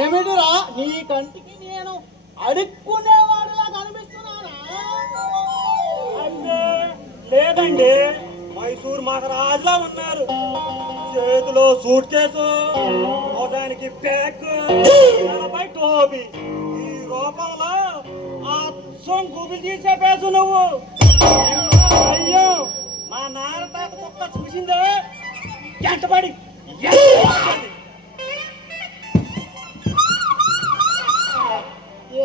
ఏమిటిరా నీ కంటికి నేను అడుక్కునేవాడులా కనిపిస్తున్నానా? అంటే లేదండి, మైసూర్ మహారాజులా ఉన్నారు. చేతిలో సూట్ కేసు, మొదానికి బ్యాగ్, తలపై టోపీ. ఈ రూపంలో అచ్చం గుబిలి తీసే పేసు నువ్వు. అయ్యో మా నాన్న తాత కుక్క చూసిందే ఎంటబడి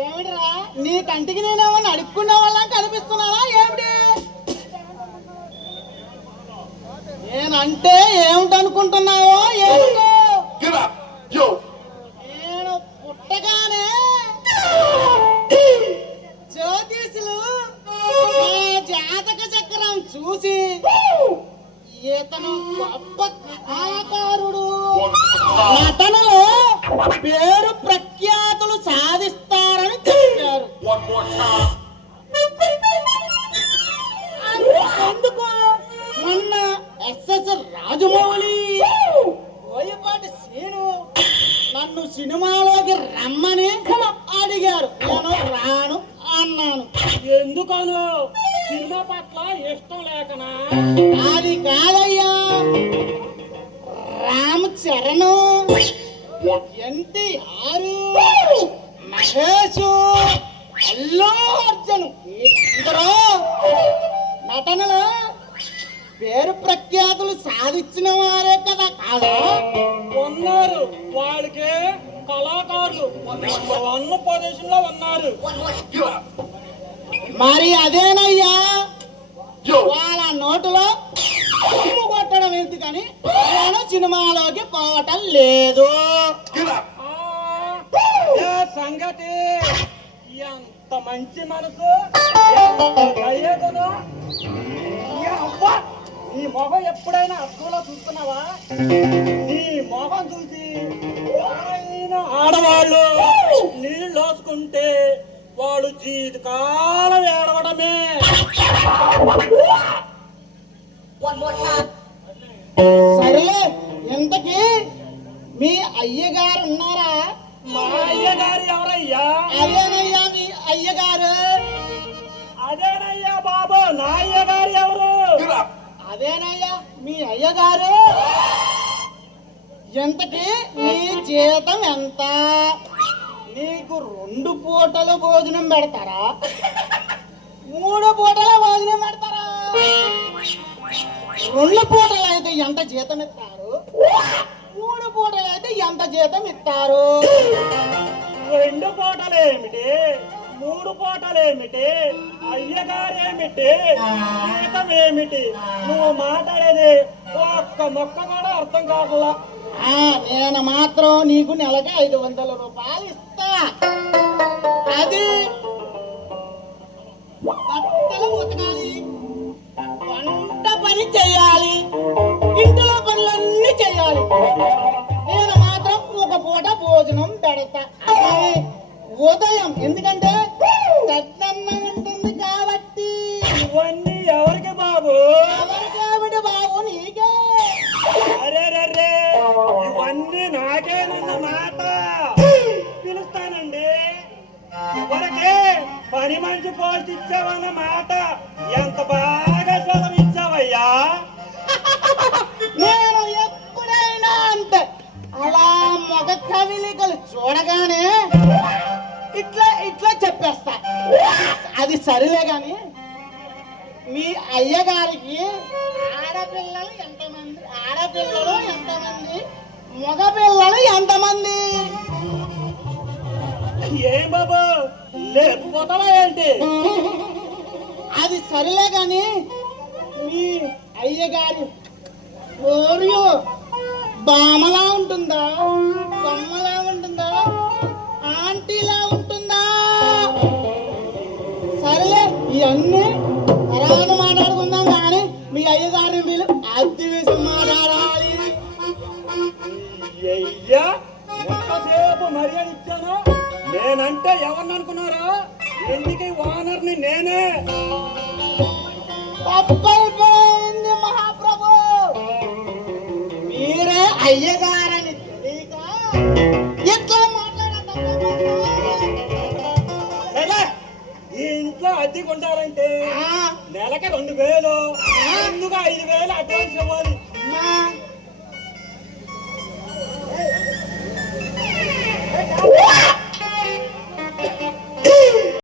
ఏమిటిరా నీ కంటికి నేనేమన్నా అడుక్కునే వాళ్ళ కనిపిస్తున్నానా ఏమిటి? నేనంటే ఏమిటనుకుంటున్నావో ఏమిటో? నేను పుట్టగానే జ్యోతిషులు నా జాతక చక్రం చూసి ఇతను గొప్ప కళాకారుడు, నటనలో పేరు ప్రఖ్యాతులు సాధిస్తారని చెప్పారు. ఎందుకు మొన్న ఎస్ఎస్ రాజమౌళి, బోయపాటి శ్రీను నన్ను సినిమాలోకి రమ్మని అడిగారు. నేను రాను అన్నాను. ఎందుకను? సినిమా పట్ల ఇష్టం లేకనా? అది కాదయ్యా, రామ్ చరణ్, ఎన్టీఆర్, మహేష్, అల్లు అర్జున్ ఇద్దరు నటనలో పేరు ప్రఖ్యాతులు సాధించిన వారే కదా కాదా ఉన్నారు. వాళ్ళకే కళాకారులు వన్ పొజిషన్ లో ఉన్నారు. మరి అదేనయ్యా, వాళ్ళ నోటులో ఉమ్ము కొట్టడం ఎందుకని నేను సినిమాలోకి పోవటం లేదు. సంగతి ఎంత మంచి మనసు, నీ మొహం ఎప్పుడైనా అద్దంలో చూస్తున్నావా? నీ మొహం చూసి ఆడవాళ్ళు నీళ్ళు లోసుకుంటే వాళ్ళు జీవితకాలం ఏడవడమే. సరే, ఇంతకీ మీ అయ్యగారు ఉన్నారా? మా అయ్యగారు ఎవరయ్యా? అదేనయ్యా మీ అయ్యగారు. అదేనయ్యా బాబు, నా అయ్యగారు ఎవరు? అదేనయ్యా మీ అయ్యగారు. ఎంతకి నీ జీతం ఎంత? నీకు 2 పూటలు భోజనం పెడతారా, 3 పూటల భోజనం పెడతారా? 2 పూటలు అయితే ఎంత జీతం ఇస్తారు? 3 పూటలు అయితే ఎంత జీతం ఇస్తారు? 2 పూటలు ఏమిటి, 3 పూటలు ఏమిటి, అయ్యగారు ఏమిటి, జీతం ఏమిటి? నువ్వు మాట్లాడేది ఒక్క మొక్క కూడా అర్థం కావట్లా. నేను మాత్రం నీకు నెలకి 500 రూపాయలు ఇస్తా. అది బట్టలు ఉతకాలి, వంట పని చేయాలి, ఇంట్లో పనులన్నీ చేయాలి. నేను మాత్రం 1 పూట భోజనం పెడతా. ఉదయం, ఎందుకంటే సద్దన్నం ఉంటుంది కాబట్టి. ఇవన్నీ ఎవరికి బాబు? ఎవరికేమిటి బాబు? నీకే. అరే రర్రే, ఇవన్నీ నాకేనన్న మాట. పిలుస్తానండి. ఎవరికే పని మంచి పోస్ట్ ఇచ్చావన్న మాట. ఎంత బాగా సెలవు ఇచ్చావయ్యా. నేను ఎప్పుడైనా అంతే, అలా మగ కవిలికలు చూడగానే ఇట్లా ఇట్లా చెప్పేస్తా. అది సరిలే గాని, మీ అయ్యగారికి ఆడపిల్లలు ఎంతమంది, ఆడపిల్లలు ఎంతమంది, మగ పిల్లలు ఎంతమంది? ఏం బాబు లేకపోతావా ఏంటి? అది సరేలే గాని మీ అయ్యగారి ఓరియో బామలా ఉంటుందా, బొమ్మలా ఉంటుందా, ఆంటీలా ఉంటుందా? సరేలే ఇవన్నీ తర్వాత మాట్లాడుకుందాం కానీ మీ అయ్యగారిని వీళ్ళు అద్దె విషయం మాట్లాడాలి. అయ్యా ఎంతసేపు మర్యాద ఇచ్చాను. నేనంటే ఎవరిని అనుకున్నారా? ఎందుకు ఓనర్ని నేనే. తప్పైపోయింది మహాప్రభు. మీరే అయ్యగారని తెలియక ఎట్లా సరే, ఈ ఇంట్లో అద్దెకు ఉంటారంటే నెలకి 2000, ముందుగా 5000 అడ్వాన్స్ ఇవ్వాలి.